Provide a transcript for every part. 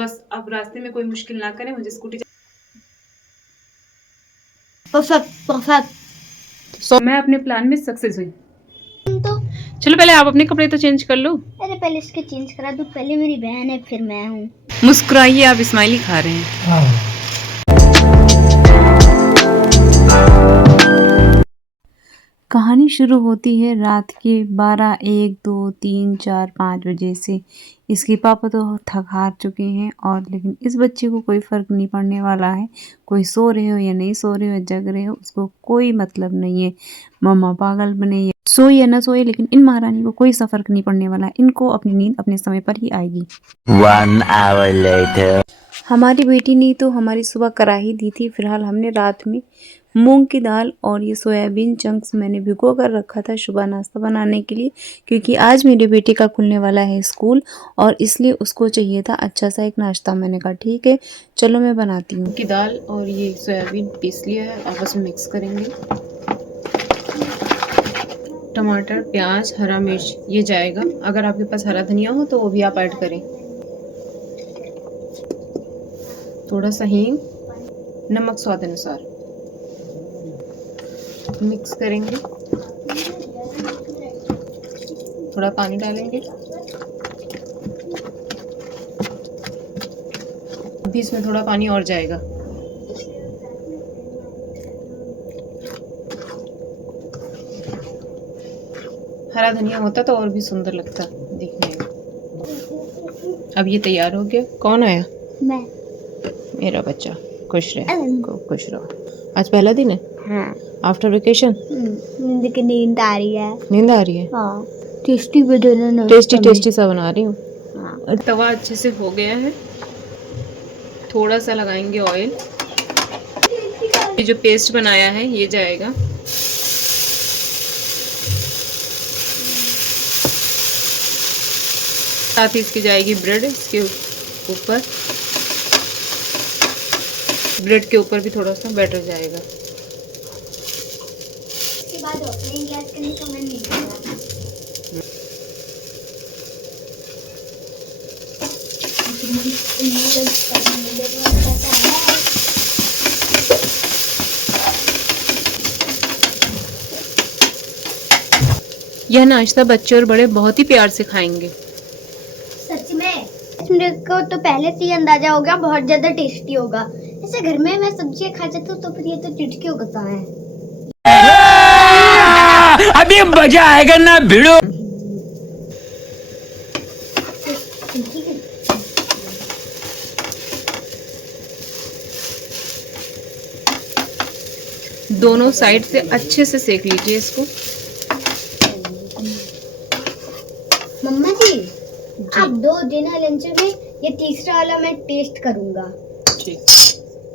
बस अब रास्ते में कोई मुश्किल ना करें, मुझे स्कूटी परफेक्ट। मैं अपने प्लान में सक्सेस हुई। तो चलो पहले आप अपने कपड़े तो चेंज कर लो। अरे पहले इसके चेंज करा दूं, पहले मेरी बहन है फिर मैं हूँ। मुस्कुराइए, आप स्माइली खा रहे हैं। कहानी शुरू होती है रात के 12, 1, 2, 3, 4, 5 बजे से। इसके पापा तो थक हार चुके हैं और लेकिन इस बच्चे को कोई फ़र्क नहीं पड़ने वाला है। कोई सो रहे हो या नहीं सो रहे हो या जग रहे हो, उसको कोई मतलब नहीं है। मम्मा पागल बने या सोए या ना सोए, लेकिन इन महारानी को कोई सा फ़र्क नहीं पड़ने वाला है। इनको अपनी नींद अपने समय पर ही आएगी। 1 hour later. हमारी बेटी ने तो हमारी सुबह करा ही दी थी। फिलहाल हमने रात में मूंग की दाल और ये सोयाबीन चंक्स मैंने भिगो कर रखा था सुबह नाश्ता बनाने के लिए, क्योंकि आज मेरे बेटे का खुलने वाला है स्कूल और इसलिए उसको चाहिए था अच्छा सा एक नाश्ता। मैंने कहा ठीक है चलो मैं बनाती हूँ। की दाल और ये सोयाबीन पीस लिया है, आपस में मिक्स करेंगे। टमाटर, प्याज, हरा मिर्च ये जाएगा। अगर आपके पास हरा धनिया हो तो वो भी आप ऐड करें। थोड़ा सा हींग, नमक स्वाद अनुसार। मिक्स करेंगे, थोड़ा पानी डालेंगे। अभी इसमें थोड़ा पानी और जाएगा। हरा धनिया होता तो और भी सुंदर लगता दिखने में। अब ये तैयार हो गया। कौन आया? मैं। मेरा बच्चा। खुश रहे, खूब खुश रहो। आज पहला दिन है। हाँ। After vacation. नींद की नींद आ रही है। नींद आ रही है। हाँ। टेस्टी बना ना। टेस्टी सा बना रही हूँ। हाँ। तवा अच्छे से हो गया है। थोड़ा सा लगाएंगे ऑयल। ये जो पेस्ट बनाया है ये जाएगा। साथ ही इसकी जाएगी ब्रेड। इसके ऊपर ब्रेड के ऊपर भी थोड़ा सा बैटर जाएगा। इसके बाद ओपनिंग गैस करने का मन नहीं कर रहा। यह नाश्ता बच्चे और बड़े बहुत ही प्यार से खाएंगे। सच में मेरे को तो पहले से ही अंदाजा हो गया बहुत ज्यादा टेस्टी होगा। ऐसे घर में मैं सब्जियां खा जाती हूँ तो फिर ये तो टिटकी होता है। अभी मजा आएगा ना भिड़ो। दोनों साइड से अच्छे से सेक लीजिए इसको। मम्मा जी आप 2 डिनर लंच में ये तीसरा वाला मैं टेस्ट करूंगा। ठीक।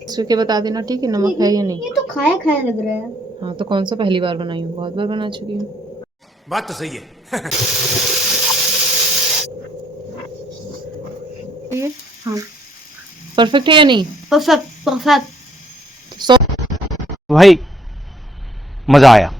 इसके बता देना ठीक है, नमक है या नहीं। ये तो खाया खाया लग रहा है। हाँ तो कौन सा पहली बार बनाई हूँ, बहुत बार बना चुकी हूँ। बात तो सही है। हाँ परफेक्ट है या नहीं? Perfect perfect. भाई मजा आया।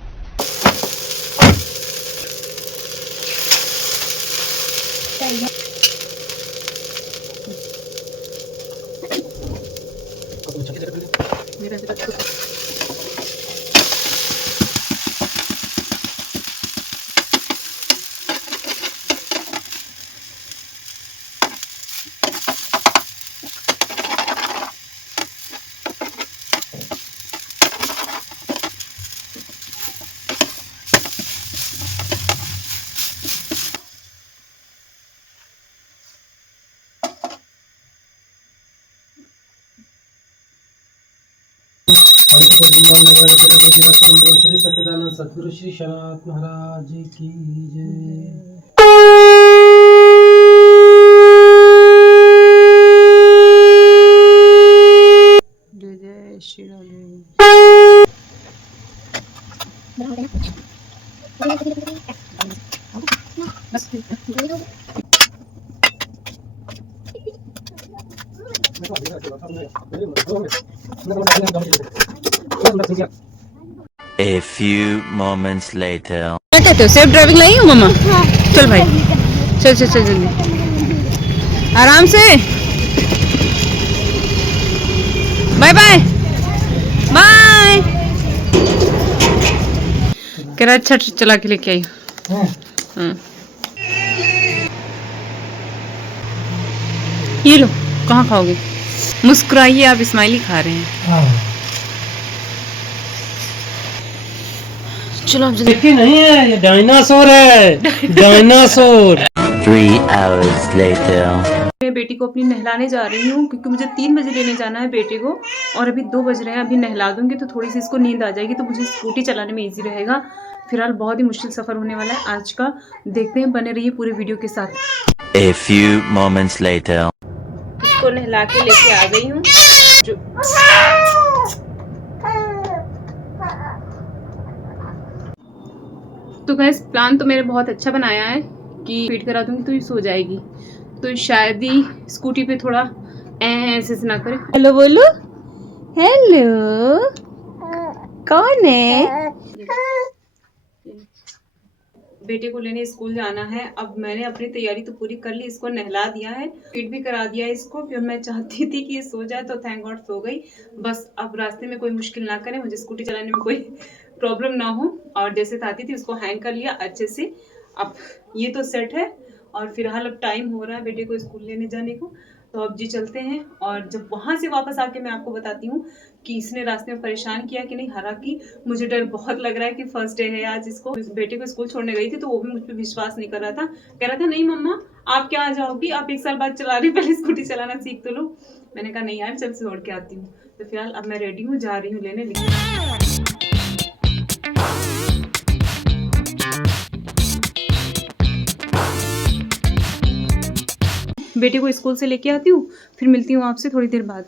श्री सच्चिदानंद सदगुरु श्री शनाथ महाराज की जय। जय जय Shri Ram. A few moments later. क्या कहते हो, सेफ ड्राइविंग लाई हो मम्मा? चल भाई चल चल चल जल्दी आराम से। Bye bye bye. कह रहा अच्छा चला के लेके आई। ये लो, कहाँ खाओगे? मुस्कुराइए, आप स्माइली खा रहे हैं। चलो अब देखिए नहीं है, ये डायनासोर है, डायनासोर। 3 hours later. मैं बेटी को अपनी नहलाने जा रही हूँ क्योंकि मुझे 3 बजे लेने जाना है बेटे को और अभी 2 बज रहे हैं। अभी नहला दूंगी तो थोड़ी सी इसको नींद आ जाएगी तो मुझे स्कूटी चलाने में इजी रहेगा। फिलहाल बहुत ही मुश्किल सफ़र होने वाला है आज का। देखते हैं, बने रहिए पूरे वीडियो के साथ। A few moments later. इसको नहला के लेके आ गई हूँ। तो गाइस प्लान तो मेरे बहुत अच्छा बनाया है कि फीड करा दूंगी तो ये सो जाएगी, तो शायद ही स्कूटी पे थोड़ा ऐसे से ना करे। हेलो बोलो, हेलो, कौन है? बेटे को लेने स्कूल जाना है। अब मैंने अपनी तैयारी तो पूरी कर ली, इसको नहला दिया है, फीड भी करा दिया है इसको, क्योंकि मैं चाहती थी कि ये सो जाए तो थैंक गॉड सो गई। बस अब रास्ते में कोई मुश्किल ना करे, मुझे स्कूटी चलाने में कोई प्रॉब्लम ना हो। और जैसे चाहती थी उसको हैंग कर लिया अच्छे से। अब ये तो सेट है और फिलहाल अब टाइम हो रहा है बेटे को स्कूल लेने जाने को, तो अब जी चलते हैं। और जब वहाँ से वापस आके मैं आपको बताती हूँ कि इसने रास्ते में परेशान किया कि नहीं। हालांकि मुझे डर बहुत लग रहा है कि फर्स्ट डे है आज। इसको बेटे को स्कूल छोड़ने गई थी तो वो भी मुझ पर विश्वास नहीं कर रहा था, कह रहा था नहीं मम्मा आप क्या आ जाओगी, आप 1 साल बाद चला रही, पहले स्कूटी चलाना सीख तो लो। मैंने कहा नहीं यार चल छोड़ के आती हूँ। तो फिलहाल अब मैं रेडी हूँ, जा रही हूँ लेने। बेटे को स्कूल से लेके आती हूँ, फिर मिलती हूँ आपसे थोड़ी देर बाद।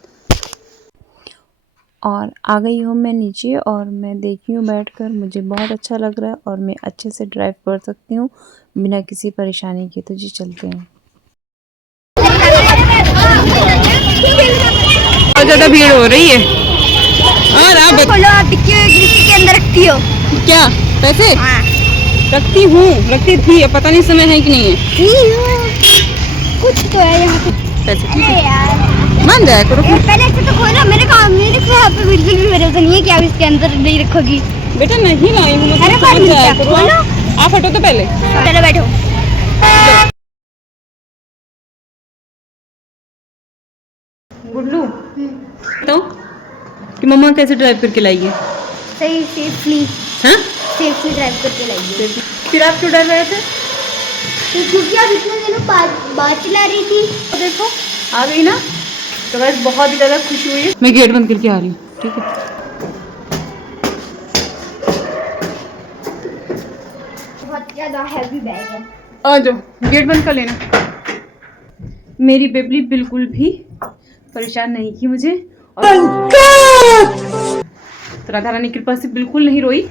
और आ गई हूँ मैं नीचे और मैं देखी हूँ बैठकर, मुझे बहुत अच्छा लग रहा है और मैं अच्छे से ड्राइव कर सकती हूँ बिना किसी परेशानी के। तो जी चलते हैं। बहुत ज़्यादा भीड़ हो रही है। और आप के अंदर रखती हो क्या पैसे? रखती हूँ, रखती थी, अब पता नहीं समय है कि नहीं है। कुछ तो है यहाँ पे पैसे ठीक है यार, मान जाया करो। पहले से तो खोला, मेरे काम मेरे को यहाँ पे बिल्कुल भी भरोसा नहीं है कि आप इसके अंदर नहीं रखोगी। बेटा नहीं लाई हूँ मैं, अरे बात जाया नहीं, करो। खोलो। आप हटो तो पहले। चलो बैठो। गुड्लू तो कि मम्मा कैसे ड्राइव करके लाई है? सही सेफली हाँ सेफली ड्राइव करके लाइए। फिर आप क्यों डर रहे थे? तो क्योंकि आप इतने दिनों बाद चला रही थी, तो देखो आ गई ना, तो बस बहुत ही ज़्यादा खुशी हुई है। मैं गेट बंद करके आ रही हूँ, ठीक है? बहुत ज़्यादा हैवी बैग है। आ जाओ, गेट बंद कर लेना। मेरी बेबली बिल्कुल भी परेशान नहीं की मुझे और तो राधा रानी कृपा से बिल्कुल नहीं रोई।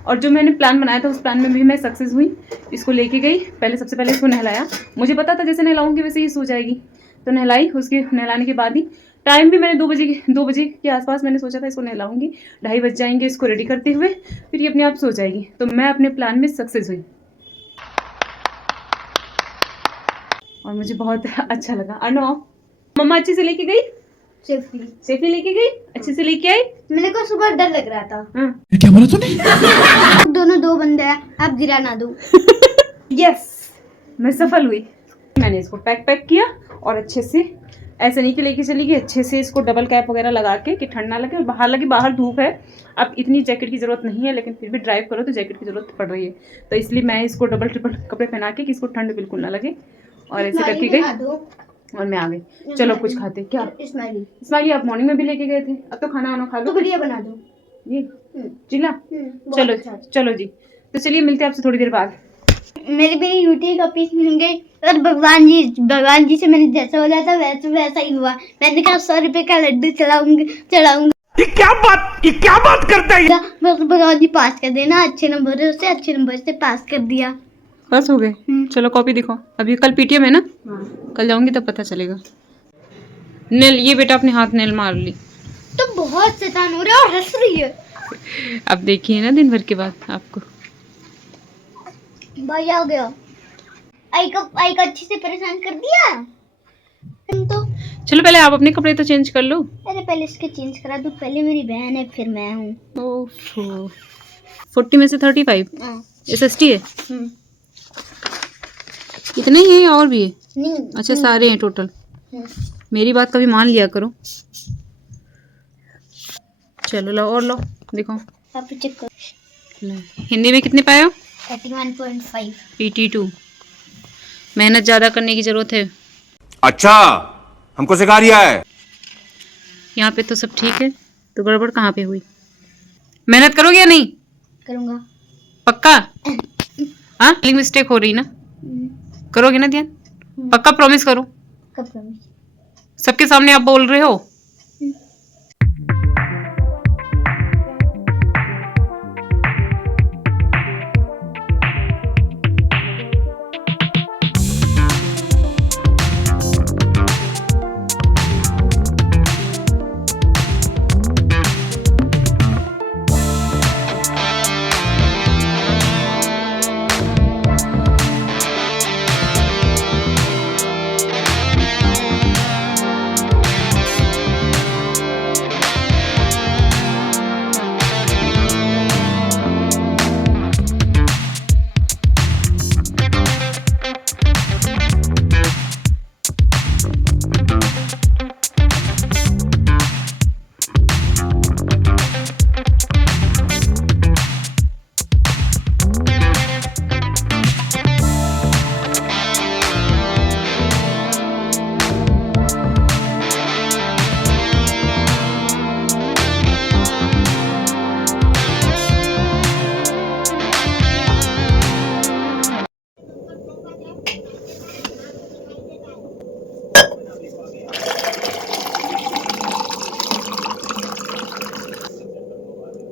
और जो मैंने प्लान बनाया था उस प्लान में भी मैं सक्सेस हुई। इसको लेके गई, पहले सबसे पहले इसको नहलाया। मुझे पता था जैसे नहलाऊंगी वैसे ही सो जाएगी, तो नहलाई। उसके नहलाने के बाद ही टाइम भी मैंने 2 बजे के आसपास मैंने सोचा था इसको नहलाऊंगी। 2:30 बज जाएंगे इसको रेडी करते हुए, फिर ये अपने आप सो जाएगी। तो मैं अपने प्लान में सक्सेस हुई और मुझे बहुत अच्छा लगा। अनो मम्मा अच्छे से लेके गई, सेफली लेके गई, अच्छे से लेके आई। मेरे को सुबह डर लग रहा था। हाँ। क्या बोला तूने? दोनों 2 बंदे हैं, आप गिरा ना दो। यस मैं सफल हुई। मैंने इसको पैक किया और अच्छे से ऐसे नहीं कि लेके चली गई, अच्छे से इसको डबल कैप वगैरह लगा के कि ठंड ना लगे। और हालांकि बाहर धूप है, अब इतनी जैकेट की ज़रूरत नहीं है, लेकिन फिर भी ड्राइव करो तो जैकेट की ज़रूरत पड़ रही है। तो इसलिए मैं इसको डबल ट्रिपल कपड़े पहना के कि इसको ठंड बिल्कुल ना लगे और ऐसे करके गई और मैं आ गई। चलो कुछ खाते। क्या इस्माइली आप मॉर्निंग में भी लेके गए थे, अब तो खाना वाना खा लो। तो बढ़िया बना दो ये चिल्ला। चलो चलो जी, तो चलिए मिलते हैं आपसे थोड़ी देर बाद। मेरी यूटी का पीस मिल गई और भगवान जी से मैंने जैसा बोला था वैसा ही हुआ। मैंने कहा 100 रुपए का लड्डू चढ़ाऊंगी। ये क्या बात करता है? बस भगवान जी पास कर देना, अच्छे नंबर से पास कर दिया। बस हो गए। चलो कॉपी दिखाओ। अभी कल पीटीएम है ना? कल जाऊंगी तब पता चलेगा। नेल ये बेटा अपने हाथ नेल मार ली तो बहुत शैतान हो रहा है और हंस रही है। अब देखिए ना दिन भर के बाद आपको। भाई आ गया, आई को अच्छे से परेशान कर दिया। तो चलो पहले आप अपने कपड़े तो चेंज कर लो। अरे पहले इसके चेंज करा दूं, पहले मेरी बहन है फिर मैं हूँ। ओहो 40 में से 35 SST है, इतने ही है या और भी है? नहीं अच्छा सारे हैं टोटल। हम्म। मेरी बात कभी मान लिया करो। चलो लो और लो देखो। आप चेक करो। लो। हिंदी में कितने पाए हो? 31.5। 82। मेहनत ज़्यादा करने की ज़रूरत है। अच्छा हमको सिखा रिया है। यहाँ पे तो सब ठीक है, तो गड़बड़ कहाँ पे हुई? मेहनत करोगे या नहीं? करूँगा। पक्का? हाँ मिस्टेक हो रही ना, करोगे ना ध्यान? पक्का प्रॉमिस करो। कब प्रॉमिस? सबके सामने आप बोल रहे हो।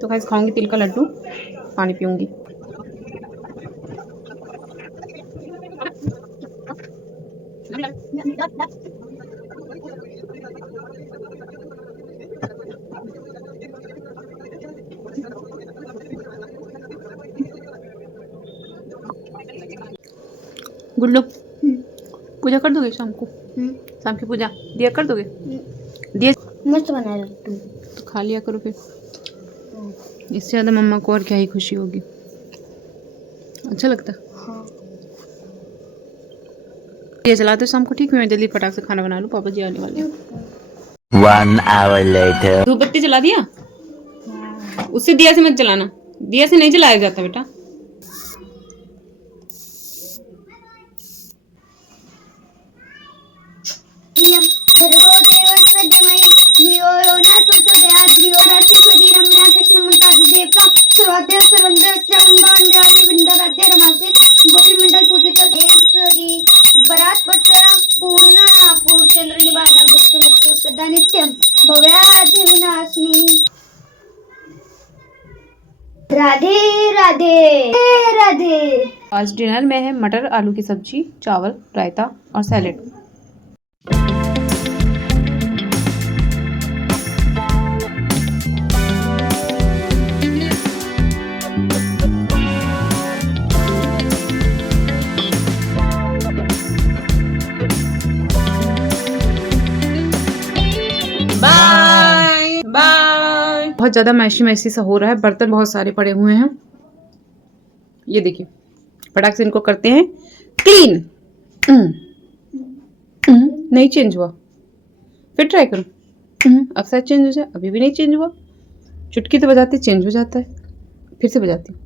तो गाइस खाऊंगी तिल का लड्डू, पानी पीऊंगी। गुल्लू पूजा कर दोगे शाम को? शाम की पूजा दिया कर दोगे? दिया मस्त बना लड्डू। तो खा लिया करो फिर, इससे ज़्यादा मम्मा को और क्या ही खुशी होगी। अच्छा लगता? हाँ। ये चला दो शाम को, ठीक है? मैं जल्दी फटाक से खाना बना लूँ, पापा जी आने वाले हैं। 1 hour later. धूप बत्ती जला दिया? उससे दिया से मत जलाना, दिया से नहीं जलाया जाता बेटा। नित्यम भव्याधि विनाशिनी। राधे राधे राधे। आज डिनर में है मटर आलू की सब्जी, चावल, रायता और सैलेड। Bye bye. बहुत ज़्यादा मैशी मैशी सा हो रहा है, बर्तन बहुत सारे पड़े हुए हैं। ये देखिए फटाक से इनको करते हैं क्लीन। नहीं चेंज हुआ, फिर ट्राई करो। अब शायद चेंज हो जाए, अभी भी नहीं चेंज हुआ। चुटकी तो बजाते चेंज हो जाता है, फिर से बजाती हूँ।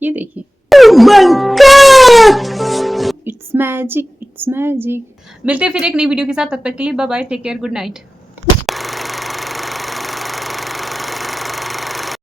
ये देखिए। It's magic, it's magic. मिलते हैं फिर एक नई वीडियो के साथ, तब तक के लिए bye bye, take care, good night.